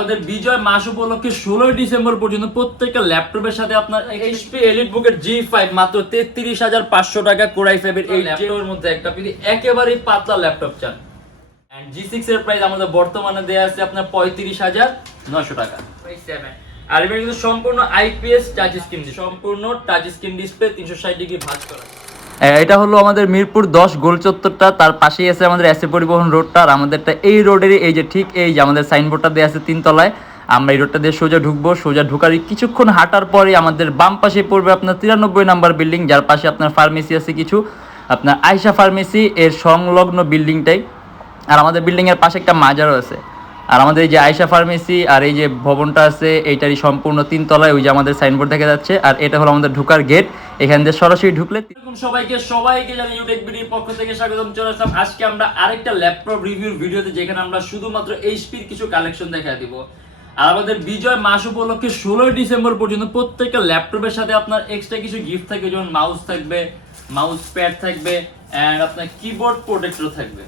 আমাদের বিজয় মাস উপলক্ষে 16 ডিসেম্বর পর্যন্ত প্রত্যেকটা ল্যাপটপের সাথে আপনার HP এলিটবুকের G5 মাত্র 33,500 টাকা কোর i5 এর এই ল্যাপটপের মধ্যে একটা আপনি একেবারে পাতলা ল্যাপটপ চান এন্ড G6 এর প্রাইস আমাদের বর্তমানে দেয়া আছে আপনার 35,900 টাকা। আর এটা কিন্তু সম্পূর্ণ IPS টাচ স্ক্রিন, সম্পূর্ণ টাচ স্ক্রিন ডিসপ্লে 360 ডিগ্রি ভাঁজ করা। এটা হলো আমাদের মিরপুর 10 গোল চত্বরটা, তার পাশেই আছে আমাদের এসএ পরিবহন রোডটা। আর আমাদেরটা এই রোডেরই এই যে ঠিক এই যে আমাদের সাইনবোর্ডটা দেওয়া আছে 3 তলায়। আমরা এই রোডটা দিয়ে সোজা ঢুকবো, সোজা ঢুকার কিছুক্ষণ হাঁটার পরে আমাদের বাম পাশে পড়বে আপনার 93 নাম্বার বিল্ডিং, যার পাশে আপনার ফার্মেসি আছে কিছু, আপনার আয়শা ফার্মেসি এর সংলগ্ন বিল্ডিংটাই। আর আমাদের বিল্ডিংয়ের পাশে একটা মাজারও আছে। আর আমাদের এই যে আয়শা ফার্মেসি আর এই যে ভবনটা আছে এইটারই সম্পূর্ণ 3 তলায় ওই যে আমাদের সাইনবোর্ড দেখা যাচ্ছে। আর এটা হলো আমাদের ঢোকার গেট, এখান দিয়ে সরাসরি ঢুকলে। সবাইকে জানি ইউটেকবিডি এর পক্ষ থেকে স্বাগতম। চলে আসলাম আজকে আমরা আরেকটা ল্যাপটপ রিভিউর ভিডিওতে, যেখানে আমরা শুধুমাত্র এইচপির কিছু কালেকশন দেখা দিব। আর আমাদের বিজয় মাস উপলক্ষে 16 ডিসেম্বর পর্যন্ত প্রত্যেকটা ল্যাপটপের সাথে আপনার এক্সট্রা কিছু গিফট থাকবে, যেমন মাউস থাকবে, মাউস প্যাড থাকবে এন্ড আপনার কিবোর্ড প্রোটেক্টর থাকবে।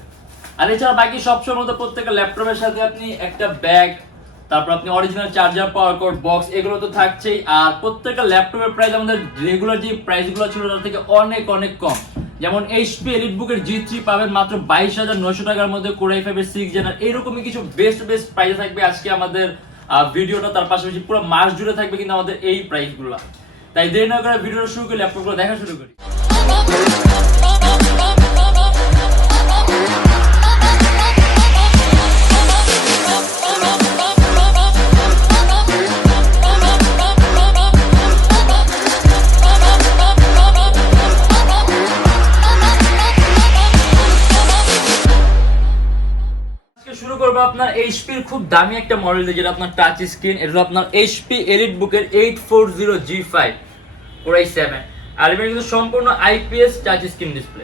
আর এছাড়া বাকি সবসময় মতো প্রত্যেকটা ল্যাপটপের সাথে আপনি একটা ব্যাগ, তারপর আপনি original charger, power cord, box এগুলো তো থাকছেই। আর প্রত্যেকটা ল্যাপটপের প্রাইস আমাদের রেগুলার যে প্রাইসগুলো ছিল তার থেকে অনেক অনেক কম। যেমন HP এলিটবুকের G3 পাবেন মাত্র 22,900 টাকার মধ্যে কোর i5 এর 6 জেন। এরকমই কিছু বেস্ট প্রাইসে থাকবে আজকে আমাদের ভিডিওটা। তার পাশাপাশি পুরো মাস জুড়ে থাকবে কিন্তু আমাদের এই প্রাইসগুলো। তাই দেরি না করে ভিডিওটা শুরু করি, ল্যাপটপগুলো দেখা শুরু করি। শুরু করবো আপনার HP এর খুব দামি একটা মডেল দিয়ে, যেটা আপনার টাচ স্ক্রিন। এটা হলো আপনার HP এলিটবুকের 840 G5 কোর i7। আর এটা কিন্তু সম্পূর্ণ IPS touch screen display.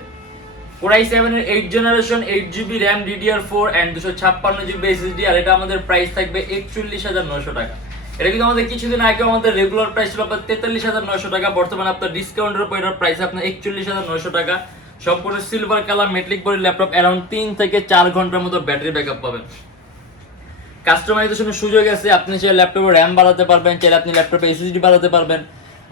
Core i7 এর 8 generation, 8GB RAM DDR4 and 256GB SSD। আর এটা আমাদের প্রাইস থাকবে 41,900 টাকা। এটা কিন্তু আমাদের কিছুদিন আগে আমাদের রেগুলার প্রাইস ছিল আপনার 43,900 টাকা। বর্তমানে আপনার ডিসকাউন্টের উপর এটার প্রাইস আপনার 41,900 টাকা। সম্পূর্ণ silver colour metallic body laptop, around 3 থেকে 4 ঘন্টার মতো ব্যাটারি ব্যাকআপ পাবেন। কাস্টমাইজেশনের সুযোগ আছে, আপনি চাইলে ল্যাপটপে RAM বাড়াতে পারবেন, চাইলে আপনি ল্যাপটপে SSD বাড়াতে পারবেন।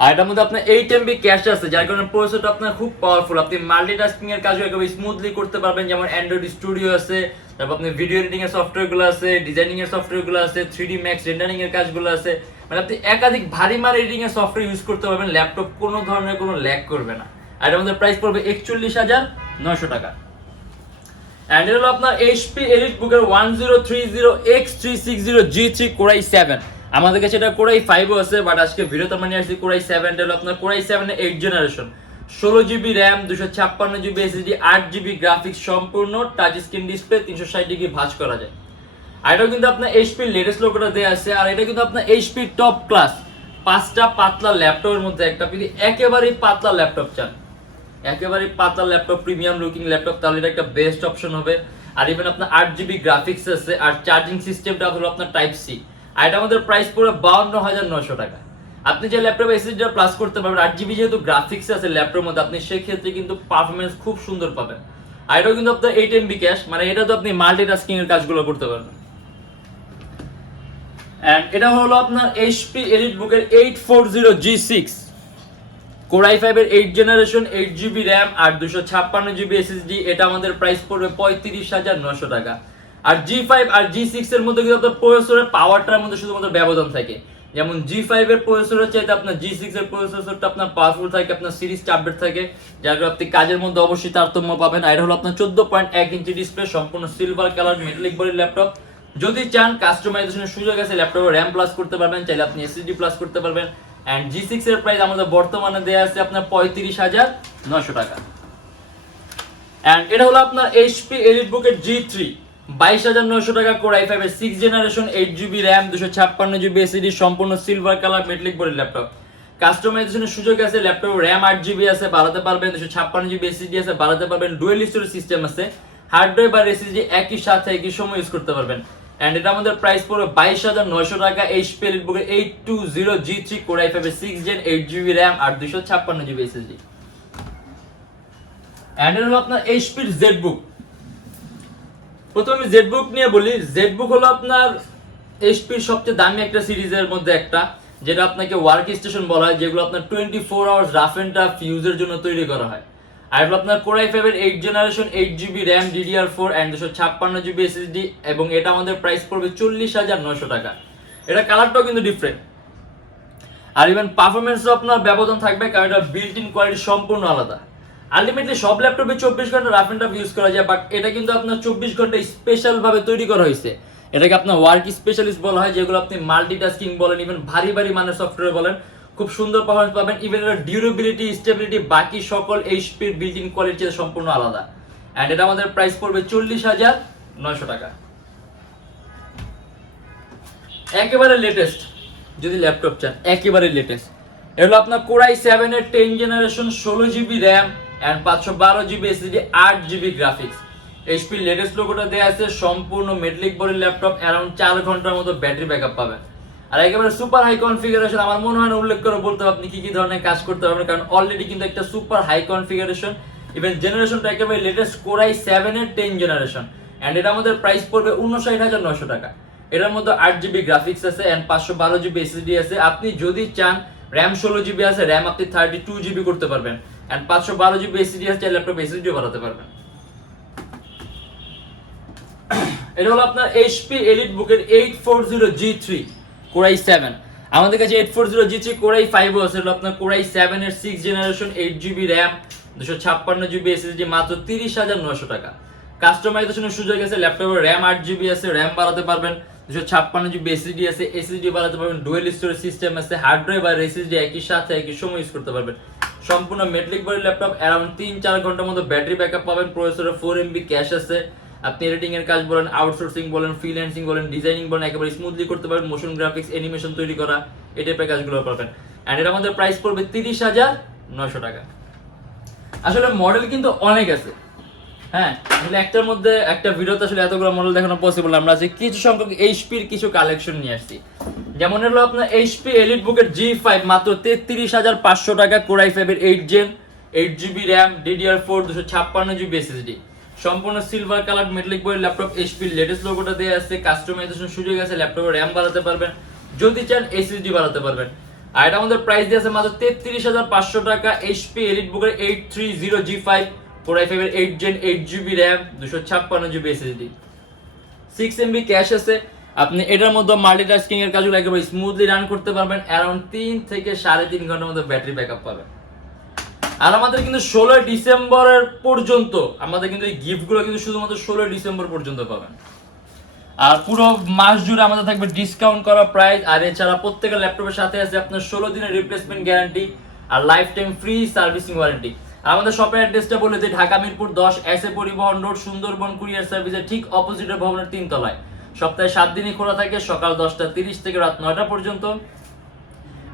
আর এটার মধ্যে আপনার 8MB ক্যাশ আছে, যার কারণে প্রসেসরটা আপনার খুব পাওয়ারফুল। আপনি মাল্টিটাস্কিং এর কাজও একেবারে স্মুথলি করতে পারবেন। যেমন অ্যান্ড্রয়েড স্টুডিও আছে, তারপর আপনি ভিডিও এডিটিং এর সফটওয়্যারগুলো আছে, ডিজাইনিং এর সফটওয়্যারগুলো আছে, 3D Max রেন্ডারিং এর কাজগুলো আছে। মানে আপনি একাধিক ভারী মার এডিটিং এর সফটওয়্যার ইউজ করতে পারবেন, ল্যাপটপ কোনো ধরনের কোনো ল্যাগ করবে না। আর এর মধ্যে প্রাইস পড়বে 41,900 টাকা। এন্ড এটা হলো আপনার HP এলিটবুকের 1030X360 G3 core i7। আমাদের কাছে এটা কোর i5 ও আছে, বাট আজকে ভিডিওতে আমরা নিয়ে আসছি কোর i7। এটা হলো আপনার কোর i7 এর 8 generation, 16GB RAM, 256GB SSD, 8GB graphics, সম্পূর্ণ টাচ স্ক্রিন ডিসপ্লে, 360 ডিগ্রি ভাঁজ করা যায়। আর এটাও কিন্তু আপনার HP লেটেস্ট লোগোটা দেয়া আছে। আর এটা কিন্তু আপনার HP টপ ক্লাস 5টা পাতলা ল্যাপটপের মধ্যে একটা। আপনি একেবারেই পাতলা ল্যাপটপ চান, একেবারে পাতলা ল্যাপটপ, প্রিমিয়াম লুকিং ল্যাপটপ, তাহলে এটা একটা বেস্ট অপশন হবে। আর ইভেন আপনার 8GB গ্রাফিক্স আছে। আর চার্জিং সিস্টেমটা হলো আপনার টাইপ সি। আর এটা আমাদের প্রাইস পড়ে 52,900 টাকা। আপনি যে ল্যাপটপে SSD প্লাস করতে পারবেন, 8GB যেহেতু গ্রাফিক্স আছে ল্যাপটপের মধ্যে, আপনি সেই ক্ষেত্রে কিন্তু পারফরমেন্স খুব সুন্দর পাবেন। আর এটাও কিন্তু আপনার 8MB ক্যাশ, মানে এটা তো আপনি মাল্টিটাস্কিং এর কাজগুলো করতে পারবেন। এন্ড এটা হলো আপনার HP এলিটবুকের 840 G6 কোর i5 এর 8 জেনারেশন, 8GB RAM আর 256GB SSD। এটা আমাদের প্রাইস পড়বে 35,900 টাকা। আর G5 আর G6 এর মধ্যে কিন্তু আপনার প্রসেসরের পাওয়ারটার মধ্যে শুধুমাত্র ব্যবধান থাকে। যেমন G5 এর প্রসেসরের চাইতে আপনার G6 এর প্রসেসরটা আপনার পাওয়ারফুল থাকে, আপনার সিরিজটা আপডেট থাকে, যার কারণে আপনি কাজের মধ্যে অবশ্যই তারতম্য পাবেন। আর এটা হলো আপনার 14.1 ইঞ্চি ডিসপ্লে, সম্পূর্ণ silver colour metallic body laptop. যদি চান কাস্টমাইজেশনের সুযোগ আছে, ল্যাপটপে RAM প্লাস করতে পারবেন, চাইলে আপনি SSD প্লাস করতে পারবেন। এন্ড G6 এর প্রাইস আমাদের বর্তমানে দেয়া আছে আপনার 35,900 টাকা। এন্ড এটা হলো আপনার HP এলিটবুকের G3 22,900 টাকা কোর i5 এর 6 generation, 8GB RAM, 256GB SSD, সম্পূর্ণ silver colour metallic body laptop. কাস্টমাইজেশনের সুযোগ আছে, ল্যাপটপে RAM 8GB আছে, বাড়াতে পারবেন, 256GB SSD আছে, বাড়াতে পারবেন, ডুয়াল স্টোরেজ সিস্টেম আছে, হার্ড ড্রাইভ আর SSD একই সাথে একই সময় ইউজ করতে পারবেন। এন্ড এটা আমাদের প্রাইস পড়বে 22,900 টাকা। HP এলিটবুকের 820 G3 কোর i5 এর 6 জেন, 8GB RAM আর 256GB SSD। এন্ড এটা হলো আপনার HP এর ZBook। প্রথমে ZBook নিয়ে বলি। ZBook হলো আপনার এইচপির সবচেয়ে দামি একটা সিরিজের মধ্যে একটা, যেটা আপনাকে ওয়ার্ক স্টেশন বলা হয়, যেগুলো আপনার 24 আওয়ার্স রাফ এন্ড টাফ ইউজের জন্য তৈরি করা হয়। আর এগুলো আপনার Core i5 এর 8 generation 8GB RAM DDR4 and 256GB SSD, এবং এটা আমাদের প্রাইস পড়বে 40,900 টাকা। এটা কালারটাও কিন্তু ডিফারেন্ট, আর ইভেন পারফরমেন্সও আপনার ব্যবধান থাকবে, কারণ এটা বিল্ট ইন কোয়ালিটি সম্পূর্ণ আলাদা। আলটিমেটলি সব ল্যাপটপে 24 ঘন্টা রাফ এন্ড টাফ ইউজ করা যায়, বাট এটা কিন্তু আপনার 24 ঘন্টা স্পেশাল ভাবে তৈরি করা হয়েছে। এটাকে আপনার ওয়ার্ক স্পেশালিস্ট বলা হয়, যেগুলো আপনি মাল্টিটাস্কিং বলেন, ইভেন ভারী ভারী মানের সফটওয়্যার বলেন, খুব সুন্দর পারফরমেন্স পাবেন। ইভেন এর ডিউরেবিলিটি, স্টেবিলিটি বাকি সকল এইচপির বিল্ট ইন কোয়ালিটি সম্পূর্ণ আলাদা। এন্ড এটা আমাদের প্রাইস পড়বে 40,900 টাকা। একেবারে লেটেস্ট যদি ল্যাপটপ চান, একেবারে লেটেস্ট, এগুলো আপনার Core i7 এর 10 generation 16GB RAM and 512GB SSD 8GB graphics. HP latest লোগোটা দেয়া আছে, সম্পূর্ণ মেটালিক বডির ল্যাপটপ, অ্যারাউন্ড 4 ঘন্টার মতো ব্যাটারি ব্যাকআপ পাবেন। আর একেবারে সুপার হাই কনফিগারেশন, আমার মনে হয় না উল্লেখ করে বলতে হবে আপনি কি কি ধরনের কাজ করতে পারবেন, কারণ অলরেডি কিন্তু একটা সুপার হাই কনফিগারেশন। ইভেন জেনারেশনটা একেবারে লেটেস্ট Core i7 এর 10 জেনারেশন, এন্ড এটা আমাদের প্রাইস পড়বে 59,900 টাকা। এটার মধ্যে 8GB গ্রাফিক্স আছে এন্ড 512GB SSD আছে। আপনি যদি চান RAM 16GB আছে, RAM আপনি 32GB করতে পারবেন, এন্ড 512GB SSD আছে, ল্যাপটপ SSD বাড়াতে পারবেন। এটা হলো আপনার HP EliteBook এর 840G3 Core i7। আমাদের কাছে 840G3 Core i5 আছে, এটা আপনার Core i7 এর 6 generation 8GB RAM 256GB SSD, মাত্র 30,900 টাকা। কাস্টমাইজেশনের সুযোগ আছে, ল্যাপটপের RAM 8GB আছে, RAM বাড়াতে পারবেন, 256GB SSD আছে, SSD বাড়াতে পারবেন, ডুয়েল স্টোরেজ সিস্টেম আছে, হার্ড ড্রাইভ আর SSD একই সাথে একই সময় ইউজ করতে পারবেন। সম্পূর্ণ মেটালিক বডি ল্যাপটপ, অ্যারাউন্ড 3-4 ঘন্টার মতো ব্যাটারি ব্যাকআপ পাবেন। প্রসেসরে 4MB ক্যাশ আছে, আপনি এডিটিং এর কাজ বলেন, আউটসোর্সিং বলেন, ফ্রিল্যান্সিং বলেন, ডিজাইনিং বলেন, একেবারে স্মুথলি করতে পারবেন। মোশন গ্রাফিক্স, অ্যানিমেশন তৈরি করা, এই টাইপের কাজগুলো পাবেন। এন্ড এর আমাদের প্রাইস পড়বে 30,900 টাকা। আসলে মডেল কিন্তু অনেক আছে, হ্যাঁ, আসলে একটার মধ্যে একটা ভিডিওতে আসলে এতগুলো মডেল দেখানো পসিবল। আমরা আজকে কিছু সংখ্যক এইচপির কিছু কালেকশন নিয়ে আসছি। যেমন হলো আপনার HP EliteBook এর G5 মাত্র 33,500 টাকা, Core i5 এর 8 gen 8GB RAM DDR4 256GB SSD, সম্পূর্ণ silver colour metallic body laptop. HP latest লোগোটা দেয়া আছে, কাস্টমাইজেশন সুযোগ আছে, ল্যাপটপের RAM বাড়াতে পারবেন, যদি চান SSD বাড়াতে পারবেন। আর এটা আমাদের প্রাইস দিয়ে আছে মাত্র 33,500 টাকা। HP EliteBook এর 830G5 Core i5 এর 8 gen 8GB RAM 256GB SSD, 6MB cash আছে। আপনি এটার মধ্যে মাল্টিটাস্কিং এর কাজগুলো একেবারে স্মুথলি রান করতে পারবেন, অ্যারাউন্ড 3 থেকে 3.5 ঘন্টার মতো ব্যাটারি ব্যাকআপ পাবেন। আর আমাদের কিন্তু 16 ডিসেম্বরের পর্যন্ত আমাদের কিন্তু এই গিফটগুলো কিন্তু শুধুমাত্র 16 ডিসেম্বর পর্যন্ত পাবেন। আর পুরো মাস জুড়ে আমাদের থাকবে ডিসকাউন্ট করা প্রাইস। আর এছাড়া প্রত্যেকটা ল্যাপটপের সাথে আছে আপনার 16 দিনের রিপ্লেসমেন্ট গ্যারান্টি আর lifetime free servicing warranty. আমাদের শপের অ্যাড্রেসটা বলে দিই, Dhaka Mirpur 10 SA Paribahan road, Sundarban courier সার্ভিসের ঠিক অপোজিটে ভবনের 3 তলায়। সপ্তাহে 7 দিনই খোলা থাকে, সকাল 10:30 থেকে রাত 9টা পর্যন্ত।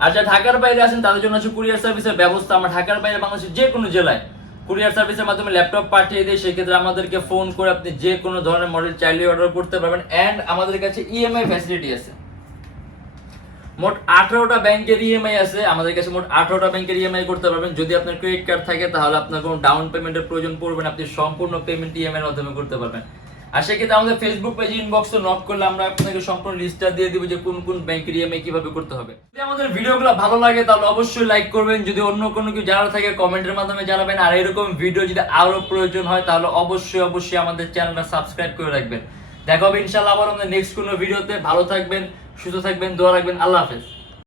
আর যারা ঢাকার বাইরে আছেন তাদের জন্য আছে কুরিয়ার সার্ভিসের ব্যবস্থা। আমরা ঢাকার বাইরে বাংলাদেশের যে কোনো জেলায় কুরিয়ার সার্ভিসের মাধ্যমে ল্যাপটপ পাঠিয়ে দিই। সেক্ষেত্রে আমাদেরকে ফোন করে আপনি যে কোনো ধরনের মডেল চাইলে অর্ডার করতে পারবেন। এন্ড আমাদের কাছে ইএমআই ফ্যাসিলিটি আছে, মোট 18টা ব্যাংকের ইএমআই আছে আমাদের কাছে, মোট 18টা ব্যাংকের ইএমআই করতে পারবেন। যদি আপনার ক্রেডিট কার্ড থাকে তাহলে আপনার কোনো ডাউন পেমেন্টের প্রয়োজন পড়বে না, আপনি সম্পূর্ণ পেমেন্ট ইএমআই এর মাধ্যমে করতে পারবেন। আর সেক্ষেত্রে আমাদের ফেসবুক পেজে ইনবক্সে নক করলে আমরা আপনাকে সম্পূর্ণ লিস্টটা দিয়ে দিব যে কোন কোন ব্যাংকের ইএমআই কিভাবে করতে হবে। যদি আমাদের ভিডিওগুলো ভালো লাগে তাহলে অবশ্যই লাইক করবেন, যদি অন্য কোনো কিছু জানার থাকে কমেন্টের মাধ্যমে জানাবেন। আর এরকম ভিডিও যদি আরো প্রয়োজন হয় তাহলে অবশ্যই আমাদের চ্যানেলটা সাবস্ক্রাইব করে রাখবেন। দেখা হবে ইনশাআল্লাহ আবার আমাদের নেক্সট কোনো ভিডিওতে। ভালো থাকবেন, সুস্থ থাকবেন, দোয়া রাখবেন। আল্লাহ হাফেজ।